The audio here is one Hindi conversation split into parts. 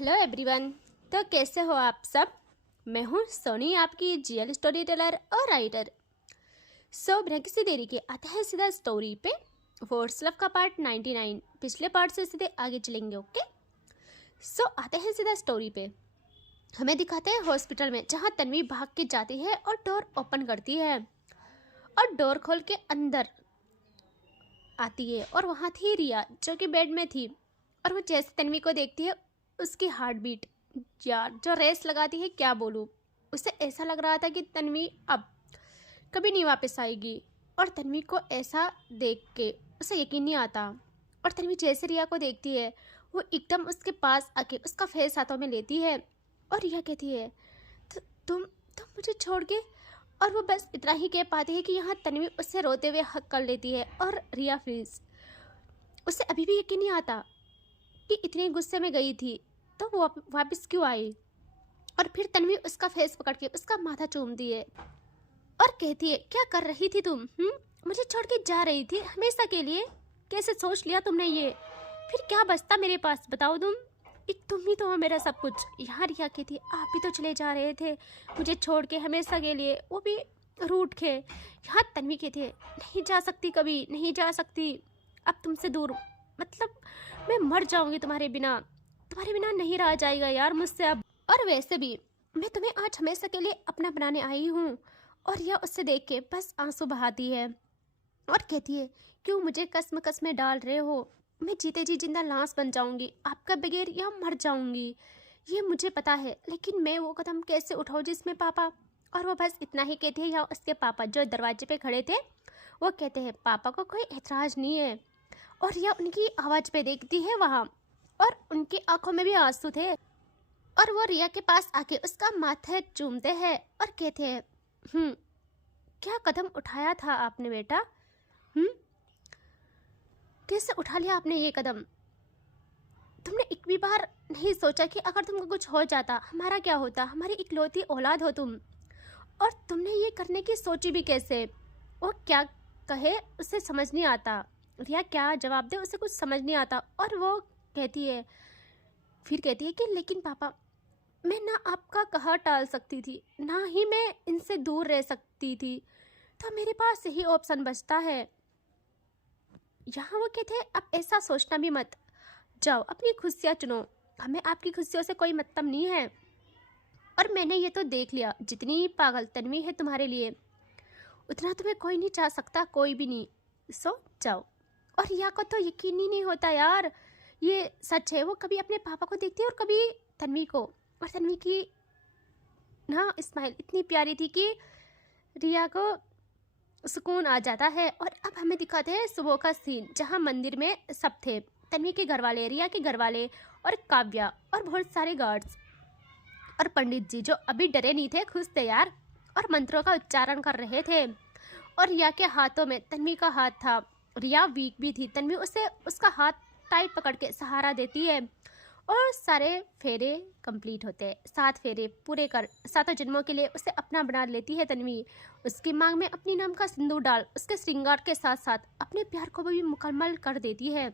Hello everyone. तो कैसे हो आप सब। मैं हूँ सोनी, आपकी जीएल स्टोरी टेलर और राइटर। बिना किसी देरी के आते हैं सीधा स्टोरी पे। वर्ड्स लव का पार्ट 99 पिछले पार्ट से सीधे आगे चलेंगे। ओके, आते हैं सीधा स्टोरी पे। हमें दिखाते हैं हॉस्पिटल में, जहाँ तन्वी भाग के जाती है और डोर ओपन करती है और डोर खोल के अंदर आती है और वहाँ थी रिया, जो कि बेड में थी। और वो जैसे तन्वी को देखती है, उसकी हार्ट बीट यार जो रेस लगाती है, क्या बोलूँ। उसे ऐसा लग रहा था कि तन्वी अब कभी नहीं वापस आएगी। और तन्वी को ऐसा देख के उसे यकीन नहीं आता। और तन्वी जैसे रिया को देखती है, वो एकदम उसके पास आके उसका फेस हाथों में लेती है और रिया कहती है, तुम मुझे छोड़ के। और वो बस इतना ही कह पाती है कि यहाँ तन्वी उससे रोते हुए हक कर लेती है। और रिया फ्रीज, उसे अभी भी यकीन नहीं आता कि इतने गुस्से में गई थी तो वो वापस क्यों आई। और फिर तन्वी उसका फेस पकड़ के उसका माथा चूमती है और कहती है, क्या कर रही थी तुम? मुझे छोड़ के जा रही थी हमेशा के लिए? कैसे सोच लिया तुमने ये? फिर क्या बचता मेरे पास, बताओ तुम? एक तुम ही तो हो मेरा सब कुछ। यहाँ रिया कहती है, आप भी तो चले जा रहे थे मुझे छोड़ के हमेशा के लिए, वो भी रूठ के। यहाँ तन्वी कहती है, नहीं जा सकती, कभी नहीं जा सकती अब तुमसे दूर। मतलब मैं मर जाऊंगी तुम्हारे बिना नहीं रहा जाएगा यार मुझसे अब। और वैसे भी मैं तुम्हें आज हमेशा के लिए अपना बनाने आई हूँ। और यह उससे देख के बस आंसू बहाती है और कहती है, क्यों मुझे कसम में डाल रहे हो? मैं जीते जी जिंदा लाश बन जाऊंगी, आपका बगैर या मर जाऊंगी, ये मुझे पता है। लेकिन मैं वो कदम कैसे उठाऊँ जिसमें पापा। और वो बस इतना ही कहती है। या उसके पापा जो दरवाजे पे खड़े थे, वो कहते हैं, पापा को कोई एतराज़ नहीं है। और यह उनकी आवाज़ पे देखती है वहाँ, और उनकी आंखों में भी आंसू थे। और वो रिया के पास आके उसका माथा चूमते हैं और कहते हैं, क्या कदम उठाया था आपने बेटा? कैसे उठा लिया आपने ये कदम? तुमने एक भी बार नहीं सोचा कि अगर तुमको कुछ हो जाता, हमारा क्या होता? हमारी इकलौती औलाद हो तुम, और तुमने ये करने की सोची भी कैसे? वो क्या कहे उसे समझ नहीं आता। रिया क्या जवाब दे, उसे कुछ समझ नहीं आता। और वो कहती है, फिर कहती है कि लेकिन पापा, मैं ना आपका कहा टाल सकती थी, ना ही मैं इनसे दूर रह सकती थी, तो मेरे पास यही ऑप्शन बचता है। यहाँ वो कहते हैं, अब ऐसा सोचना भी मत, जाओ अपनी खुशियाँ चुनो, हमें आपकी खुशियों से कोई मतलब नहीं है। और मैंने ये तो देख लिया, जितनी पागल तन्वी है तुम्हारे लिए, उतना तुम्हें कोई नहीं चाह सकता, कोई भी नहीं। जाओ। और रिया को तो यकीन ही नहीं होता यार, ये सच है। वो कभी अपने पापा को देखती है और कभी तन्वी को। और तन्वी की ना स्माइल इतनी प्यारी थी कि रिया को सुकून आ जाता है। और अब हमें दिखाते हैं सुबह का सीन, जहाँ मंदिर में सब थे, तन्वी के घर वाले, रिया के घर वाले और काव्या और बहुत सारे गार्ड्स और पंडित जी, जो अभी डरे नहीं थे, खुश थे यार, और मंत्रों का उच्चारण कर रहे थे। और रिया के हाथों में तन्वी का हाथ था। रिया वीक भी थी, तन्वी उसे उसका हाथ टाइट पकड़ के सहारा देती है। और सारे फेरे कंप्लीट होते हैं, 7 फेरे पूरे कर 7 जन्मों के लिए उसे अपना बना लेती है तन्वी। उसकी मांग में अपनी नाम का सिंदूर डाल उसके श्रृंगार के साथ साथ अपने प्यार को भी मुकम्मल कर देती है।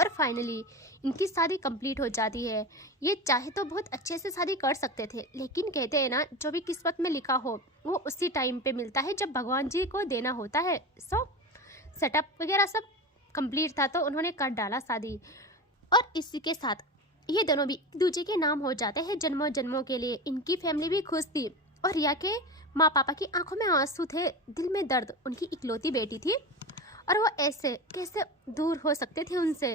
और फाइनली इनकी शादी कंप्लीट हो जाती है। ये चाहे तो बहुत अच्छे से शादी कर सकते थे, लेकिन कहते हैं ना, जो भी किस्मत में लिखा हो वो उसी टाइम पे मिलता है जब भगवान जी को देना होता है। सेटअप वगैरह सब कंप्लीट था, तो उन्होंने कर डाला शादी। और इसी के साथ ये दोनों भी एक दूसरे के नाम हो जाते हैं जन्मों जन्मों के लिए। इनकी फैमिली भी खुश थी, और रिया के माँ पापा की आंखों में आंसू थे, दिल में दर्द। उनकी इकलौती बेटी थी, और वो ऐसे कैसे दूर हो सकते थे उनसे।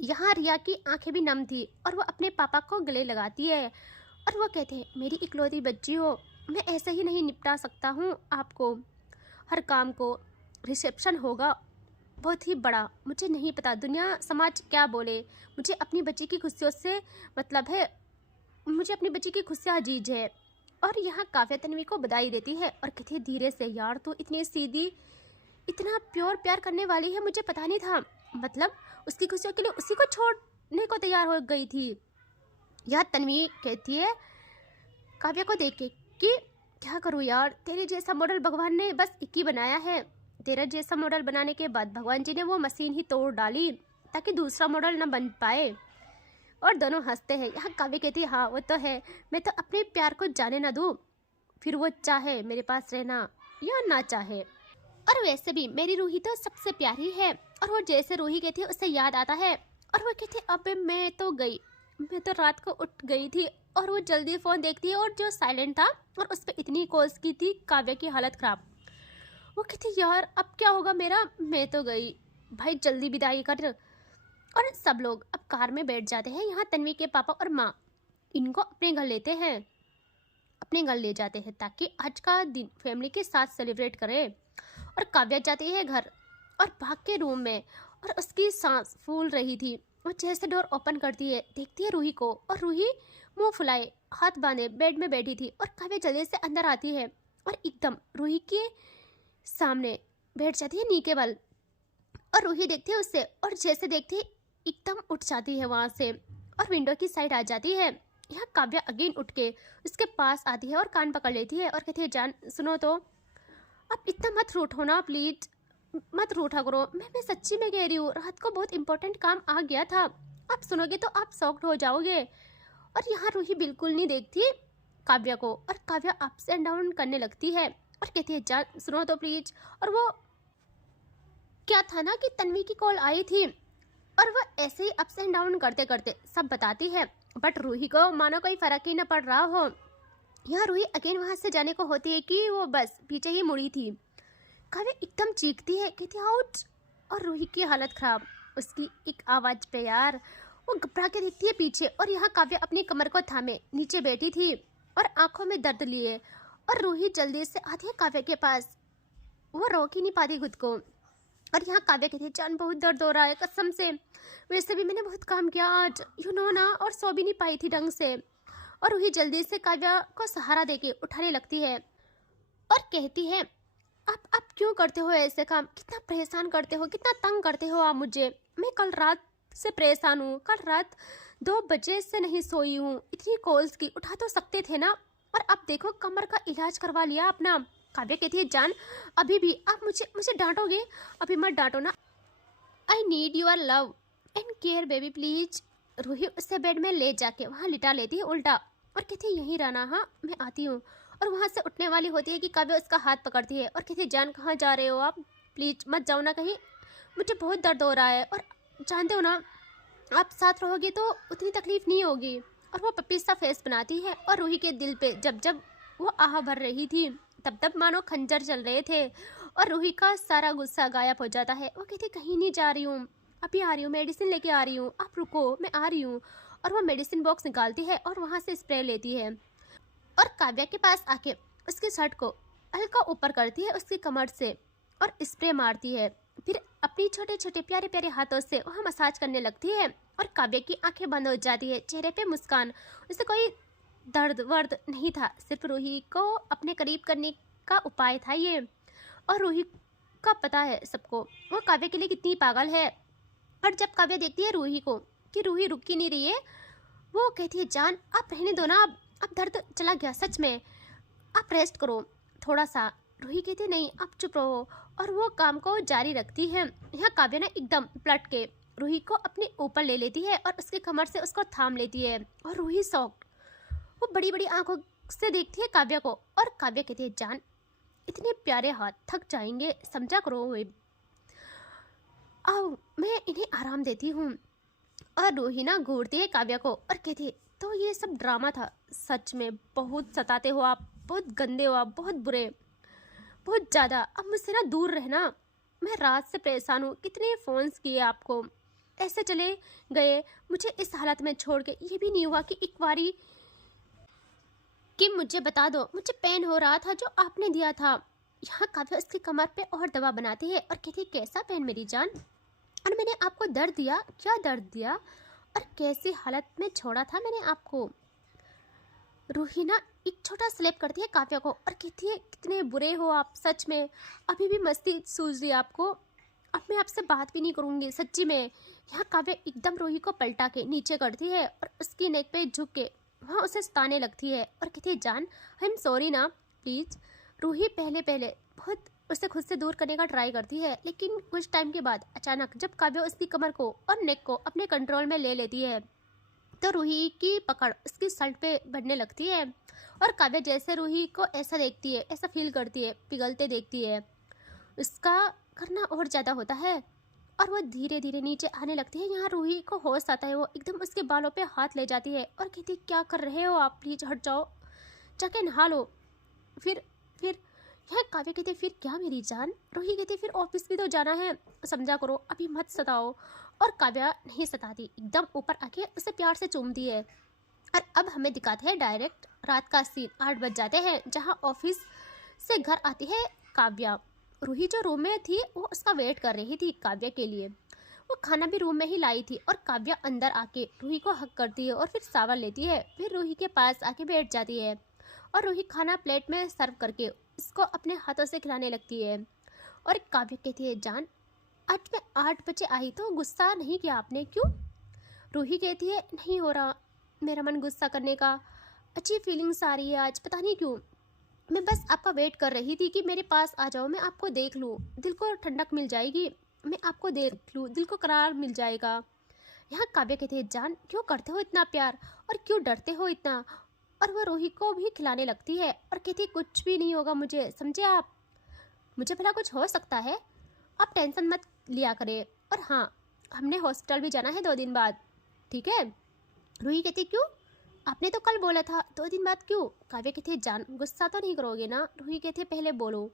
यहाँ रिया की आंखें भी नम थी, और वो अपने पापा को गले लगाती है और वो कहते हैं, मेरी इकलौती बच्ची हो, मैं ऐसे ही नहीं निपटा सकता हूँ आपको, हर काम को। रिसेप्शन होगा बहुत ही बड़ा, मुझे नहीं पता दुनिया समाज क्या बोले, मुझे अपनी बच्ची की खुशियों से मतलब है, मुझे अपनी बच्ची की खुशियाँ अजीज है। और यहाँ काव्या तन्वी को बधाई देती है और कहती है, धीरे से यार, तू इतनी सीधी, इतना प्योर प्यार करने वाली है, मुझे पता नहीं था। मतलब उसकी खुशियों के लिए उसी को छोड़ने को तैयार हो गई थी। यार तन्वी कहती है काव्या को देख के कि क्या करूँ यार, तेरे जैसा मॉडल भगवान ने बस एक ही बनाया है। तेरा जैसा मॉडल बनाने के बाद भगवान जी ने वो मशीन ही तोड़ डाली ताकि दूसरा मॉडल ना बन पाए। और दोनों हंसते हैं। यहाँ काव्य कहती है हाँ वो तो है, मैं तो अपने प्यार को जाने ना दूँ, फिर वो चाहे मेरे पास रहना या ना चाहे। और वैसे भी मेरी रूही तो सबसे प्यारी है। और वो जैसे रूही कहती है उससे याद आता है और वो कहती है अबे मैं तो गई, मैं तो रात को उठ गई थी। और वो जल्दी फ़ोन देखती है और जो साइलेंट था और उस पर इतनी कॉल्स की थी काव्य की हालत ख़राब। वो कहती यार अब क्या होगा मेरा, मैं तो गई, भाई जल्दी विदाई कर। और सब लोग अब कार में बैठ जाते हैं। यहाँ तन्वी के पापा और माँ इनको अपने घर लेते हैं, अपने घर ले जाते हैं ताकि आज का दिन फैमिली के साथ सेलिब्रेट करें। और काव्या जाती है घर और भाग के रूम में और उसकी सांस फूल रही थी। वो जैसे डोर ओपन करती है देखती है रूही को और रूही मुंह फुलाए हाथ बांधे बेड में बैठी थी। और काव्या जल्दी से अंदर आती है और एकदम रूही के सामने बैठ जाती है नी के बल। और रूही देखती है उससे और जैसे देखती है एकदम उठ जाती है वहाँ से और विंडो की साइड आ जाती है। यहाँ काव्या अगेन उठ के उसके पास आती है और कान पकड़ लेती है और कहती है जान सुनो तो, अब इतना मत रूठो ना प्लीज, मत रूठा करो, मैं सच्ची में कह रही हूँ, रात को बहुत इंपॉर्टेंट काम आ गया था, आप सुनोगे तो आप शॉक्ड हो जाओगे। और यहाँ रूही बिल्कुल नहीं देखती काव्या को और काव्या अप्स एंड डाउन करने लगती है और कहती है जान सुनो तो प्लीज। और वो क्या था ना कि तन्वी की कॉल आई थी और वो ऐसे ही अप्स एंड डाउन करते करते सब बताती है, बट रूही को मानो कोई फर्क ही न पड़ रहा हो। यहाँ रूही अगेन वहां से जाने को होती है कि वो बस पीछे ही मुड़ी थी। काव्या एकदम चीखती है कहती आउट और रूही की हालत खराब उसकी एक आवाज़ पे यार। वो घबरा के देखती है पीछे और यहाँ काव्या अपनी कमर को थामे नीचे बैठी थी और आंखों में दर्द लिए। और रूही जल्दी से आती है काव्या के पास, वो रोक ही नहीं पाती खुद को। और यहाँ काव्या कहती है जान बहुत दर्द हो रहा है कसम से, वैसे भी मैंने बहुत काम किया आज यू नो ना, और सो भी नहीं पाई थी ढंग से। और रूही जल्दी से काव्या को सहारा देके उठाने लगती है और कहती है आप क्यों करते हो ऐसे काम, कितना परेशान करते हो, कितना तंग करते हो आप मुझे, मैं कल रात से परेशान हूँ, कल रात 2 बजे से नहीं सोई हूँ, इतनी कॉल्स की उठा तो सकते थे ना, और अब देखो कमर का इलाज करवा लिया अपना। काव्या कहती है जान अभी भी आप मुझे डांटोगे, अभी मत डांटो ना, I need your love and care baby please. Ruhi उससे बेड में ले जाके वहाँ लिटा लेती है उल्टा और कहती है यहीं रहना, हाँ मैं आती हूँ। और वहाँ से उठने वाली होती है कि काव्या उसका हाथ पकड़ती है और कहती है जान कहाँ जा रहे हो आप, प्लीज मत जाओ ना कहीं, मुझे बहुत दर्द हो रहा है और जानते हो ना आप साथ रहोगे तो उतनी तकलीफ नहीं होगी। और वो पप्पीज सा फेस बनाती है और रूही के दिल पे जब जब वो आह भर रही थी तब तब मानो खंजर चल रहे थे और रूही का सारा गुस्सा गायब हो जाता है। वो कहती कहीं नहीं जा रही हूँ, अभी आ रही हूँ, मेडिसिन लेके आ रही हूँ, आप रुको मैं आ रही हूँ। और वो मेडिसिन बॉक्स निकालती है और वहाँ से स्प्रे लेती है और काव्या के पास आके उसके शर्ट को हल्का ऊपर करती है उसकी कमर से और स्प्रे मारती है। फिर अपनी छोटे छोटे प्यारे प्यारे हाथों से वहाँ मसाज करने लगती है और काव्या की आंखें बंद हो जाती है, चेहरे पे मुस्कान, उसे कोई दर्द वर्द नहीं था, सिर्फ रूही को अपने करीब करने का उपाय था ये। और रूही का पता है सबको वो काव्या के लिए कितनी पागल है। और जब काव्या देखती है रूही को कि रूही रुक ही नहीं रही है, वो कहती है जान आप रहने दो ना, अब दर्द चला गया सच में, आप रेस्ट करो थोड़ा सा। रूही कहती नहीं आप चुप रहो और वो काम को जारी रखती है। यहाँ काव्या ना एकदम पलट के रूही को अपने ऊपर ले लेती है और उसकी कमर से उसको थाम लेती है और रूही शॉक्ड वो बड़ी बड़ी आंखों से देखती है काव्या को और काव्या कहती है जान इतने प्यारे हाथ थक जाएंगे, समझा करो आओ मैं इन्हें आराम देती हूँ। और रूही ना घूरती है काव्या को और कहती है तो ये सब ड्रामा था, सच में बहुत सताते हो आप, बहुत गंदे हो आप, बहुत बुरे, बहुत ज़्यादा, अब मुझसे ना दूर रहना, मैं रात से परेशान हूँ, कितने फ़ोन्स किए आपको, ऐसे चले गए मुझे इस हालत में छोड़ के, ये भी नहीं हुआ कि एक बारी कि मुझे बता दो, मुझे पेन हो रहा था जो आपने दिया था। यहाँ काव्या उसकी कमर पे और दवा बनाती है और कहती कैसा पेन मेरी जान, और मैंने आपको दर्द दिया, क्या दर्द दिया और कैसी हालत में छोड़ा था मैंने आपको। रूही ना एक छोटा स्लैप करती है काव्या को और कहती है कितने बुरे हो आप, सच में अभी भी मस्ती सूझ रही है आपको, अब मैं आपसे बात भी नहीं करूँगी सच्ची में। यहाँ काव्या एकदम रूही को पलटा के नीचे करती है और उसकी नेक पे झुक के वहाँ उसे सताने लगती है और कहती है जान आई एम सॉरी ना प्लीज़। रूही पहले बहुत उसे खुद से दूर करने का ट्राई करती है, लेकिन कुछ टाइम के बाद अचानक जब काव्या उसकी कमर को और नेक को अपने कंट्रोल में ले लेती है तो रूही की पकड़ उसकी शर्ट पे बढ़ने लगती है और काव्या जैसे रूही को ऐसा देखती है, ऐसा फील करती है, पिघलते देखती है, उसका करना और ज़्यादा होता है और वो धीरे धीरे नीचे आने लगती है। यहाँ रूही को होश आता है, वो एकदम उसके बालों पे हाथ ले जाती है और कहती है क्या कर रहे हो आप, प्लीज हट जाओ, जाके नहा लो। फिर यहाँ काव्या कहती है फिर क्या मेरी जान। रूही कहती है फिर ऑफिस भी तो जाना है, समझा करो, अभी मत सताओ। और काव्या नहीं सताती, एकदम ऊपर आके उसे प्यार से चूमती है। और अब हमें दिखाते हैं डायरेक्ट रात का सीन, 8 बज जाते हैं, जहाँ ऑफिस से घर आती है काव्या। रूही जो रूम में थी वो उसका वेट कर रही थी काव्या के लिए, वो खाना भी रूम में ही लाई थी। और काव्या अंदर आके रूही को हक करती है और फिर शावर लेती है, फिर रूही के पास आके बैठ जाती है और रूही खाना प्लेट में सर्व करके उसको अपने हाथों से खिलाने लगती है। और काव्या कहती है जान, आज मैं 8 बजे आई तो गुस्सा नहीं किया आपने, क्यों? रूही कहती है नहीं हो रहा मेरा मन गुस्सा करने का, अच्छी फीलिंग्स आ रही है आज, पता नहीं क्यों। मैं बस आपका वेट कर रही थी कि मेरे पास आ जाओ, मैं आपको देख लूँ, दिल को ठंडक मिल जाएगी, मैं आपको देख लूँ, दिल को करार मिल जाएगा। यहाँ काव्या कहती है जान क्यों करते हो इतना प्यार और क्यों डरते हो इतना। और वह रूही को भी खिलाने लगती है और कहती है कुछ भी नहीं होगा मुझे, समझे आप, मुझे भला कुछ हो सकता है, आप टेंशन मत लिया करें। और हाँ, हमने हॉस्पिटल भी जाना है 2 दिन बाद, ठीक है? रूही कहती क्यों, आपने तो कल बोला था 2 दिन बाद, क्यों? काव्या कहती है जान गुस्सा तो नहीं करोगे ना। रूही कहती है पहले बोलो।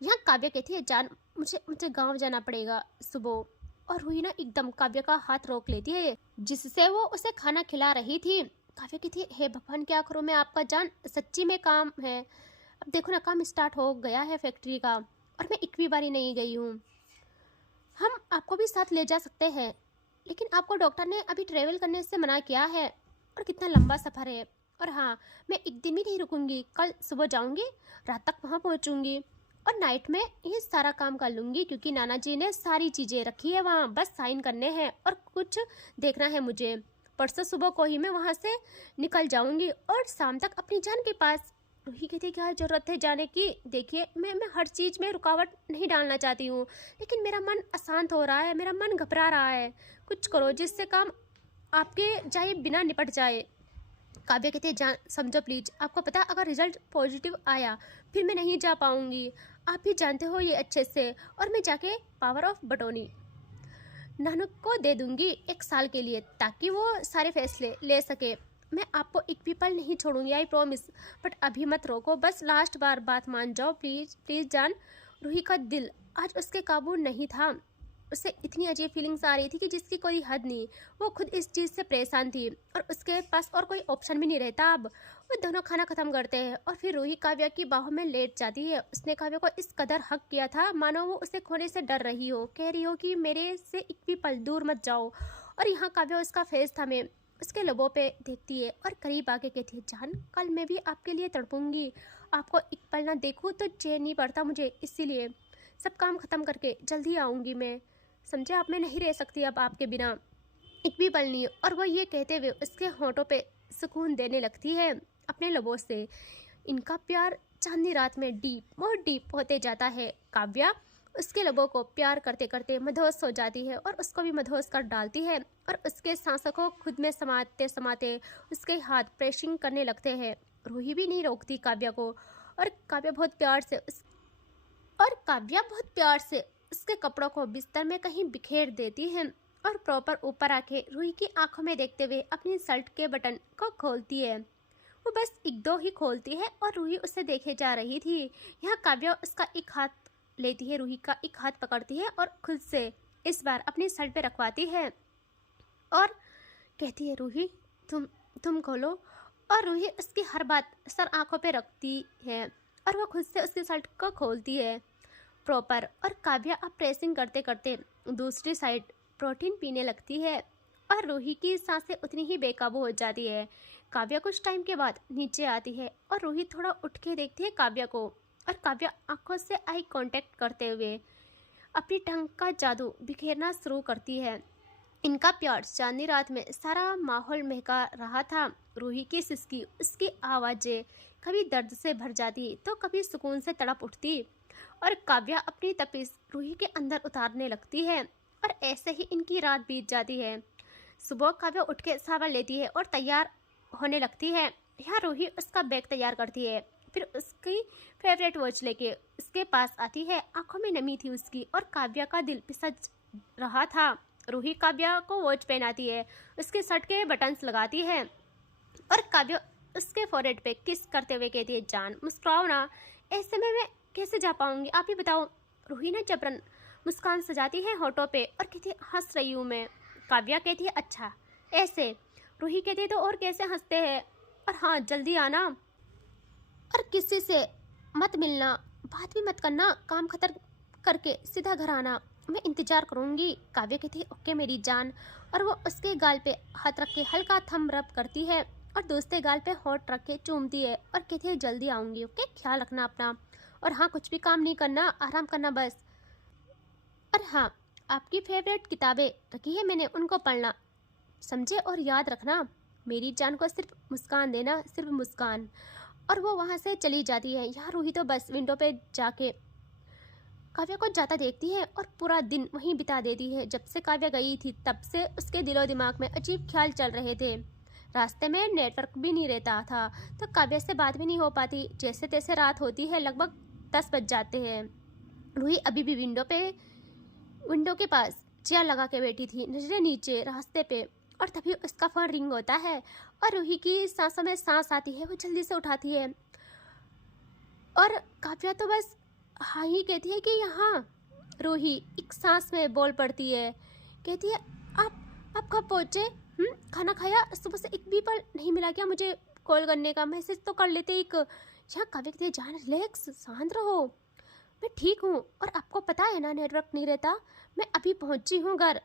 यहाँ काव्या कहती है जान मुझे मुझे गांव जाना पड़ेगा सुबह। और रूही ना एकदम काव्या का हाथ रोक लेती है जिससे वो उसे खाना खिला रही थी। काव्या कहती है हे भगवान क्या करूँ मैं आपका, जान सच्ची में काम है, अब देखो ना काम स्टार्ट हो गया है फैक्ट्री का और मैं एक भी बारी नहीं गई हूँ, हम आपको भी साथ ले जा सकते हैं, लेकिन आपको डॉक्टर ने अभी ट्रेवल करने से मना किया है और कितना लंबा सफ़र है। और हाँ, मैं एक दिन भी नहीं रुकूंगी, कल सुबह जाऊंगी, रात तक वहाँ पहुँचूंगी और नाइट में ये सारा काम कर लूँगी क्योंकि नाना जी ने सारी चीज़ें रखी है वहाँ, बस साइन करने हैं और कुछ देखना है मुझे। परसों सुबह को ही मैं वहाँ से निकल जाऊंगी और शाम तक अपनी जान के पास। रूही कहती क्या ज़रूरत है जाने की, देखिए मैं हर चीज़ में रुकावट नहीं डालना चाहती हूँ, लेकिन मेरा मन अशांत हो रहा है, मेरा मन घबरा रहा है, कुछ करो जिससे काम आपके जाए बिना निपट जाए। काव्या कहती है जान समझो प्लीज, आपको पता अगर रिजल्ट पॉजिटिव आया फिर मैं नहीं जा पाऊंगी, आप भी जानते हो ये अच्छे से, और मैं जाके पावर ऑफ बटोनी नानक को दे दूंगी 1 साल के लिए ताकि वो सारे फैसले ले सके। मैं आपको एक भी पल नहीं छोड़ूंगी, आई प्रॉमिस, बट अभी मत रोको, बस लास्ट बार बात मान जाओ प्लीज प्लीज जान। रूही का दिल आज उसके काबू नहीं था, उसे इतनी अजीब फीलिंग्स आ रही थी कि जिसकी कोई हद नहीं, वो खुद इस चीज़ से परेशान थी और उसके पास और कोई ऑप्शन भी नहीं रहता। अब वो दोनों खाना खत्म करते हैं और फिर रूही काव्या की बाहों में लेट जाती है। उसने काव्या को इस कदर हक किया था मानो वो उसे खोने से डर रही हो, कह रही हो कि मेरे से एक भी पल दूर मत जाओ। और यहाँ काव्या उसका फेस थामे उसके लबों पे देखती है और करीब आके कहती है जान कल मैं भी आपके लिए तड़पूंगी, आपको एक पल ना देखूँ तो चैन नहीं पड़ता मुझे, इसीलिए सब काम ख़त्म करके जल्दी आऊँगी मैं, समझे आप, मैं नहीं रह सकती अब आपके बिना एक भी पल नहीं। और वह ये कहते हुए उसके होंठों पे सुकून देने लगती है अपने लबों से। इनका प्यार चांदनी रात में डीप और डीप होते जाता है। काव्या उसके लबों को प्यार करते करते मदहोश हो जाती है और उसको भी मदहोश कर डालती है और उसके सांसों को खुद में समाते समाते उसके हाथ प्रेसिंग करने लगते हैं। रूही भी नहीं रोकती काव्या को और काव्या बहुत प्यार से उसके कपड़ों को बिस्तर में कहीं बिखेर देती है और प्रॉपर ऊपर आके रूही की आंखों में देखते हुए अपनी शर्ट के बटन को खोलती है। वो बस 1-2 ही खोलती है और रूही उसे देखे जा रही थी। यहाँ काव्या उसका एक हाथ लेती है, रूही का एक हाथ पकड़ती है और खुद से इस बार अपनी शर्ट पे रखवाती है और कहती है रूही तुम खोलो। और रूही उसकी हर बात सर आंखों पे रखती है और वो खुद से उसकी शर्ट को खोलती है प्रॉपर। और काव्या अब प्रेसिंग करते करते दूसरी साइड प्रोटीन पीने लगती है और रूही की सांसें उतनी ही बेकाबू हो जाती है। काव्या कुछ टाइम के बाद नीचे आती है और रूही थोड़ा उठ के देखती है काव्या को और काव्या आंखों से आई कांटेक्ट करते हुए अपनी टंग का जादू बिखेरना शुरू करती है। इनका प्यार चांदनी रात में सारा माहौल महका रहा था। रूही की सिसकी, उसकी आवाज़ें कभी दर्द से भर जाती तो कभी सुकून से तड़प उठती और काव्या अपनी तपिश रूही के अंदर उतारने लगती है और ऐसे ही इनकी रात बीत जाती है। सुबह काव्या उठ के शावर लेती है और तैयार होने लगती है। यहाँ रूही उसका बैग तैयार करती है, फिर उसकी फेवरेट वॉच लेके उसके पास आती है। आंखों में नमी थी उसकी और काव्या का दिल फिसक रहा था। रूही काव्या को वॉच पहनाती है, उसके शर्ट के बटन्स लगाती है और काव्या उसके फोrehead पे किस करते हुए कहती है, जान मुस्कुराओ ना, ऐसे में मैं कैसे जा पाऊंगी, आप ही बताओ। रूही ने जबरन मुस्कान सजाती है होठों पे और कहती है, हंस रही हूँ मैं। काव्या कहती है, अच्छा ऐसे। रूही कहती है, तो और कैसे हंसते हैं, और हाँ जल्दी आना और किसी से मत मिलना, बात भी मत करना, काम खत्म करके सीधा घर आना, मैं इंतजार करूंगी। काव्या कहती है, ओके मेरी जान। और वो उसके गाल पे हाथ रख के हल्का थम रब करती है और दूसरे गाल पे होठ रख के चूमती है और कहती है, जल्दी आऊंगी, ओके, ख्याल रखना अपना, और हाँ कुछ भी काम नहीं करना, आराम करना बस। और हाँ, आपकी फेवरेट किताबें रखी है मैंने, उनको पढ़ना, समझे, और याद रखना मेरी जान को सिर्फ मुस्कान देना, सिर्फ मुस्कान। और वो वहाँ से चली जाती है। यहाँ रूही तो बस विंडो पे जाके काव्या को जाता देखती है और पूरा दिन वहीं बिता देती है। जब से काव्या गई थी तब से उसके दिलो दिमाग में अजीब ख्याल चल रहे थे। रास्ते में नेटवर्क भी नहीं रहता था तो काव्या से बात भी नहीं हो पाती। जैसे तैसे रात होती है, लगभग 10 बज जाते हैं। रूही अभी भी विंडो के पास चेयर लगा के बैठी थी, नजरें नीचे रास्ते पे, और तभी उसका फोन रिंग होता है और रूही की सांसों में सांस आती है। वो जल्दी से उठाती है और काव्या तो बस हाँ ही कहती है कि यहाँ। रूही एक सांस में बोल पड़ती है, कहती है, आप कब पहुँचे? खाना खाया? सुबह से एक भी पल नहीं मिला क्या मुझे कॉल करने का? मैसेज तो कर लेते एक। यहाँ काव्या कहती है, जान रिलैक्स, शांत रहो, मैं ठीक हूँ, और आपको पता है ना नेटवर्क नहीं रहता, मैं अभी पहुँची हूँ घर,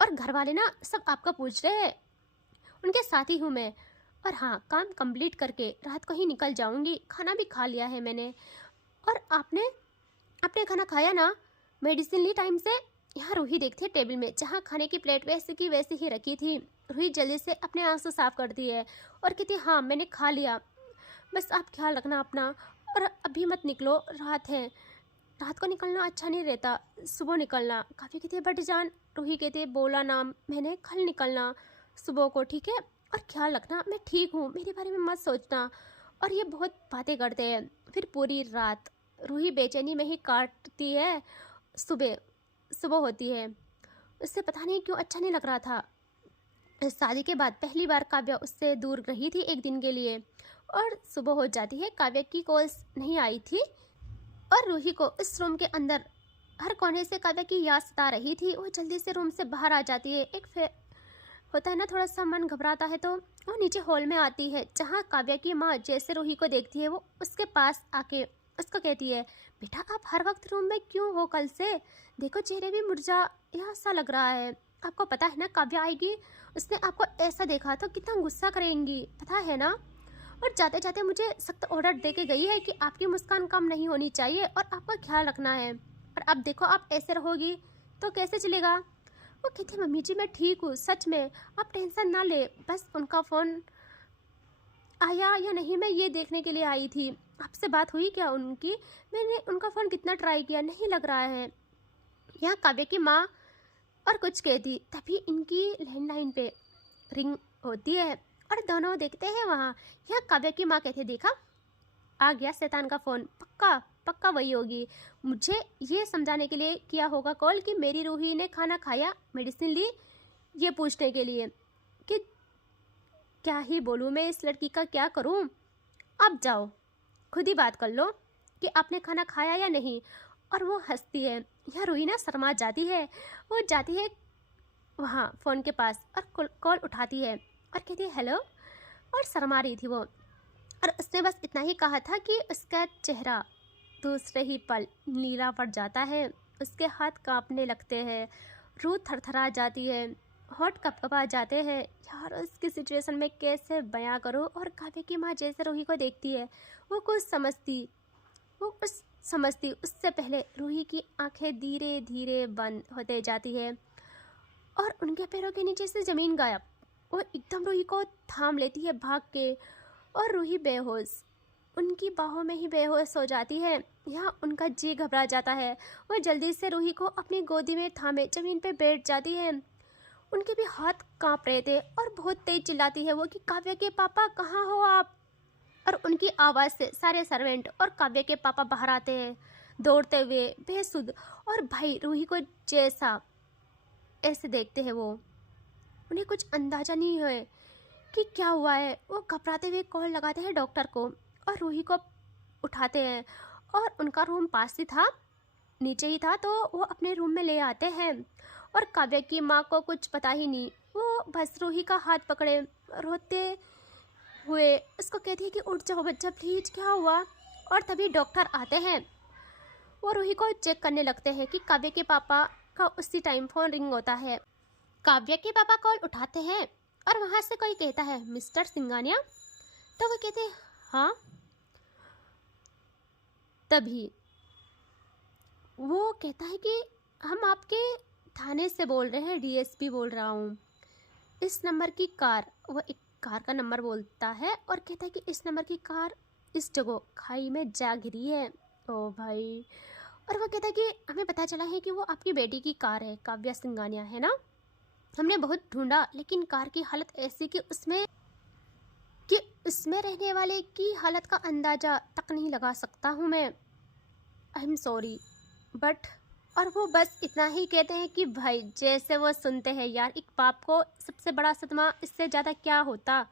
और घर वाले ना सब आपका पूछ रहे हैं, उनके साथ ही हूँ मैं, और हाँ काम कंप्लीट करके रात को ही निकल जाऊँगी, खाना भी खा लिया है मैंने। और आपने खाना खाया ना? मेडिसिन ली टाइम से? यहाँ रूही देखती है टेबल में जहाँ खाने की प्लेट वैसे की वैसी ही रखी थी। रूही जल्दी से अपने आंसू साफ करती है और कहती है, हाँ मैंने खा लिया, बस आप ख्याल रखना अपना, और अभी मत निकलो, रात है, रात को निकलना अच्छा नहीं रहता, सुबह निकलना। काफ़ी कहती है, बट जान। रूही कहती है, बोला ना मैंने, कल निकलना सुबह को, ठीक है, और ख्याल रखना, मैं ठीक हूँ, मेरे बारे में मत सोचना। और ये बहुत बातें करते हैं। फिर पूरी रात रूही बेचैनी में ही काटती है। सुबह होती है, उससे पता नहीं क्यों अच्छा नहीं लग रहा था। शादी के बाद पहली बार काव्या उससे दूर रही थी एक दिन के लिए, और सुबह हो जाती है। काव्या की कॉल्स नहीं आई थी और रूही को इस रूम के अंदर हर कोने से काव्या की याद सता रही थी। वो जल्दी से रूम से बाहर आ जाती है। होता है ना, थोड़ा सा मन घबराता है, तो वो नीचे हॉल में आती है जहाँ काव्या की माँ जैसे रूही को देखती है वो उसके पास आके उसको कहती है, बेटा आप हर वक्त रूम में क्यों हो? कल से देखो चेहरे भी मुरझाया सा लग रहा है। आपको पता है ना काव्या आएगी, उसने आपको ऐसा देखा तो कितना गुस्सा करेंगी, पता है ना। और जाते जाते मुझे सख्त ऑर्डर दे के गई है कि आपकी मुस्कान कम नहीं होनी चाहिए और आपका ख्याल रखना है। और अब देखो आप ऐसे रहोगी तो कैसे चलेगा। वो कहती है, मम्मी जी मैं ठीक हूँ, सच में, आप टेंशन ना ले, बस उनका फ़ोन आया या नहीं मैं ये देखने के लिए आई थी। आपसे बात हुई क्या उनकी? मैंने उनका फ़ोन कितना ट्राई किया, नहीं लग रहा है। यहाँ काव्या की माँ और कुछ कहती, तभी इनकी लैंडलाइन पे रिंग होती है और दोनों देखते हैं वहाँ। यहाँ काव्या की माँ कहती है, देखा आ गया शैतान का फ़ोन, पक्का पक्का वही होगी, मुझे ये समझाने के लिए किया होगा कॉल कि मेरी रूही ने खाना खाया, मेडिसिन ली, ये पूछने के लिए कि क्या ही बोलूँ मैं, इस लड़की का क्या करूँ। अब जाओ खुद ही बात कर लो कि आपने खाना खाया या नहीं। और वो हंसती है। यह रूही ना शर्मा जाती है। वो जाती है वहाँ फ़ोन के पास और कॉल उठाती है और कहती है, हेलो, और शर्मा रही थी वो। और उसने बस इतना ही कहा था कि उसका चेहरा दूसरे ही पल नीला पड़ जाता है, उसके हाथ कांपने लगते हैं, रूह थरथरा जाती है, होठ कपकपा जाते हैं। यार उसकी सिचुएशन में कैसे बयां करूं। और काव्या की माँ जैसे रूही को देखती है वो कुछ समझती उससे पहले रूही की आंखें धीरे धीरे बंद होते जाती है और उनके पैरों के नीचे से ज़मीन गायब। वो एकदम रूही को थाम लेती है भाग के, और रूही बेहोश उनकी बाहों में ही बेहोश हो जाती है। यहाँ उनका जी घबरा जाता है। वो जल्दी से रूही को अपनी गोदी में थामे ज़मीन पे बैठ जाती है उनके भी हाथ कांप रहे थे और बहुत तेज चिल्लाती है वो कि काव्या के पापा कहाँ हो आप। और उनकी आवाज़ से सारे सर्वेंट और काव्या के पापा बाहर आते हैं दौड़ते हुए बेसुध। और भाई रूही को जैसा ऐसे देखते हैं वो, उन्हें कुछ अंदाजा नहीं है कि क्या हुआ है। वो घबराते हुए कॉल लगाते हैं डॉक्टर को और रूही को उठाते हैं। और उनका रूम पास ही था, नीचे ही था, तो वो अपने रूम में ले आते हैं। और काव्या की माँ को कुछ पता ही नहीं, वो बस रूही का हाथ पकड़े रोते हुए उसको कहती है कि उठ जाओ बच्चा प्लीज, क्या हुआ। और तभी डॉक्टर आते हैं, वो रूही को चेक करने लगते हैं कि काव्या के पापा का उसी टाइम फ़ोन रिंग होता है। काव्या के पापा कॉल उठाते हैं और वहाँ से कोई कहता है मिस्टर सिंघानिया। तो वो कहते हैं हाँ। तभी वो कहता है कि हम आपके थाने से बोल रहे हैं, डीएसपी बोल रहा हूँ। इस नंबर की कार, वो एक कार का नंबर बोलता है और कहता है कि इस नंबर की कार इस जगह खाई में जा गिरी है। ओ भाई। और वो कहता है कि हमें पता चला है कि वो आपकी बेटी की कार है, काव्या सिंघानिया है ना। हमने बहुत ढूंढा लेकिन कार की हालत ऐसी कि उसमें रहने वाले की हालत का अंदाज़ा तक नहीं लगा सकता हूँ मैं। I am sorry but. और वो बस इतना ही कहते हैं कि भाई जैसे वो सुनते हैं यार, एक बाप को सबसे बड़ा सदमा इससे ज़्यादा क्या होता।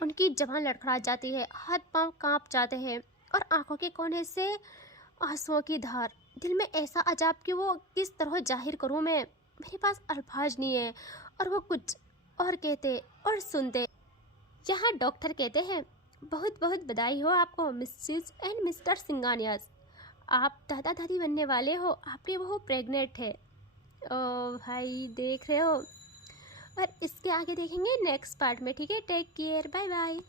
उनकी जबान लड़खड़ा जाती है, हाथ पांव कांप जाते हैं और आंखों के कोने से आंसुओं की धार। दिल में ऐसा अजाब कि वो किस तरह जाहिर करूँ मैं, मेरे पास अल्फाज नहीं है। और वो कुछ और कहते और सुनते। यहाँ डॉक्टर कहते हैं बहुत बहुत बधाई हो आपको मिसिस एंड मिस्टर सिंघानियास, आप दादा दादी बनने वाले हो, आपकी बहू प्रेग्नेंट है। ओ भाई देख रहे हो। और इसके आगे देखेंगे नेक्स्ट पार्ट में, ठीक है। Take care, bye bye.